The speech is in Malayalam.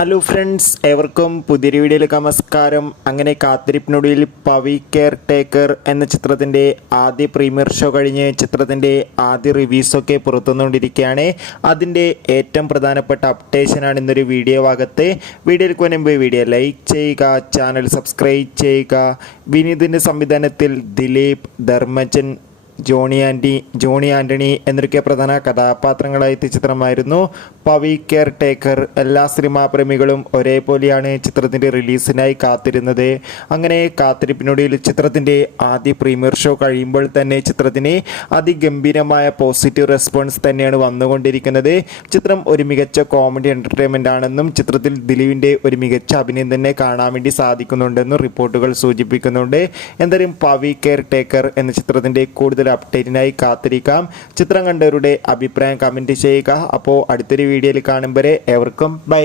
ഹലോ ഫ്രണ്ട്സ്, ഏവർക്കും പുതിയൊരു വീഡിയോയിലേക്ക് നമസ്കാരം. അങ്ങനെ കാത്തിരിപ്പിനൊടുവിൽ പവി കെയർ ടേക്കർ എന്ന ചിത്രത്തിൻ്റെ ആദ്യ പ്രീമിയർ ഷോ കഴിഞ്ഞ് ചിത്രത്തിൻ്റെ ആദ്യ റിവ്യൂസൊക്കെ പുറത്തുവന്നുകൊണ്ടിരിക്കുകയാണ്. അതിൻ്റെ ഏറ്റവും പ്രധാനപ്പെട്ട അപ്ഡേഷനാണ് ഇന്നൊരു വീഡിയോ ഭാഗത്ത്. വീഡിയോയിലേക്ക് മുൻപ് വീഡിയോ ലൈക്ക് ചെയ്യുക, ചാനൽ സബ്സ്ക്രൈബ് ചെയ്യുക. വിനീതിൻ്റെ സംവിധാനത്തിൽ ദിലീപ്, ധർമ്മജൻ, ജോണി ആൻ്റണി എന്നൊക്കെ പ്രധാന കഥാപാത്രങ്ങളായ ചിത്രമായിരുന്നു പവി കെയർ ടേക്കർ. എല്ലാ സിനിമാ പ്രേമികളും ഒരേപോലെയാണ് ചിത്രത്തിൻ്റെ റിലീസിനായി കാത്തിരുന്നത്. അങ്ങനെ കാത്തിരിപ്പിനൊടുവിൽ ചിത്രത്തിൻ്റെ ആദ്യ പ്രീമിയർ ഷോ കഴിയുമ്പോൾ തന്നെ ചിത്രത്തിന് അതിഗംഭീരമായ പോസിറ്റീവ് റെസ്പോൺസ് തന്നെയാണ് വന്നുകൊണ്ടിരിക്കുന്നത്. ചിത്രം ഒരു മികച്ച കോമഡി എൻ്റർടൈൻമെൻ്റ് ആണെന്നും ചിത്രത്തിൽ ദിലീപിൻ്റെ ഒരു മികച്ച അഭിനയം തന്നെ കാണാൻ വേണ്ടി സാധിക്കുന്നുണ്ടെന്നും റിപ്പോർട്ടുകൾ സൂചിപ്പിക്കുന്നുണ്ട്. എന്തായാലും പവി കെയർ ടേക്കർ എന്ന ചിത്രത്തിൻ്റെ കൂടുതൽ അപ്ഡേറ്റിനായി കാത്തിരിക്കാം. ചിത്രം കണ്ടവരുടെ അഭിപ്രായം കമൻറ്റ് ചെയ്യുക. അപ്പോൾ അടുത്തൊരു വീഡിയോയിൽ കാണും വരെ ഏവർക്കും ബൈ.